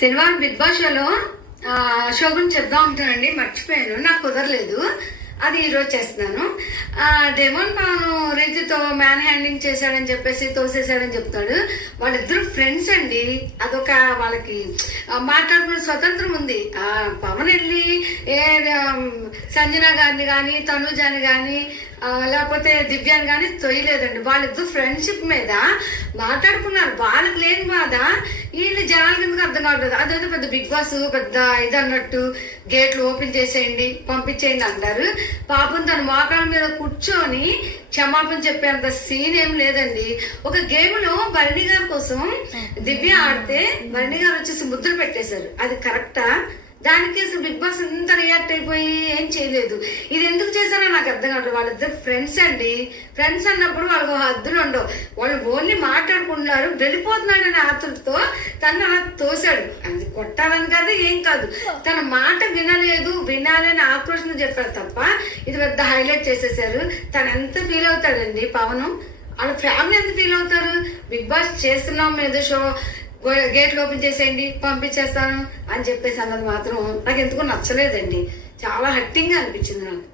శనివారం big boss షోలో show గురించి చెప్దాం ఉంటానండి, మర్చిపోయాను, నాకు కుదరలేదు. అది ఈరోజు చేస్తున్నాను. డెమోన్ పవన్ రీతితో మ్యాన్ హ్యాండింగ్ చేశాడని చెప్పేసి తోసేశాడని చెప్తాడు. వాళ్ళిద్దరు ఫ్రెండ్స్ అండి. అదొక వాళ్ళకి మాట్లాడుకునే స్వతంత్రం ఉంది. పవన్ వెళ్ళి సంజన గారిని కానీ తనుజాని కానీ లేకపోతే దివ్యాన్ని కానీ తొయ్యలేదండి. వాళ్ళిద్దరు ఫ్రెండ్షిప్ మీద మాట్లాడుకున్నారు. వాళ్ళకి లేని బాధ వీళ్ళు జనాల కిందకి అర్థం కావట్లేదు. అదేదో పెద్ద బిగ్ బాస్ పెద్ద ఇది అన్నట్టు గేట్లు ఓపెన్ చేసేయండి పంపించేయండి అంటారు. పాపం తన మోకాళ్ళ మీద కూర్చొని క్షమాపణ చెప్పేంత సీన్ ఏం లేదండి. ఒక గేమ్ లో భరణి గారి కోసం దివ్య ఆడితే భరణి గారు వచ్చేసి ముద్రలు పెట్టేశారు. అది కరెక్టా? దానికి అసలు బిగ్ బాస్ ఎంత రియాక్ట్ అయిపోయి ఏం చేయలేదు. ఇది ఎందుకు చేశారో నాకు అర్థం కాదు. వాళ్ళిద్దరు ఫ్రెండ్స్ అండి. ఫ్రెండ్స్ అన్నప్పుడు వాళ్ళకు హద్దులు ఉండవు. వాళ్ళు ఓన్లీ మాట్లాడుకుంటున్నారు. వెళ్ళిపోతున్నాడనే ఆతృతతో తను అలా తోశాడు. అది కొట్టాలని కాదు, ఏం కాదు. తన మాట వినాలని ఆక్రోషణ చెప్పారు తప్ప ఇది పెద్ద హైలైట్ చేసేసారు. తను ఎంత ఫీల్ అవుతాడండి పవన్. వాళ్ళ ఫ్యామిలీ ఎంత ఫీల్ అవుతారు. బిగ్ బాస్ చేస్తున్నాం ఏదో షో గేట్లు ఓపెన్ చేసేయండి పంపించేస్తాను అని చెప్పేసి అన్నది మాత్రం నాకు ఎందుకో నచ్చలేదండి. చాలా హట్టింగ్ గా అనిపించింది నాకు.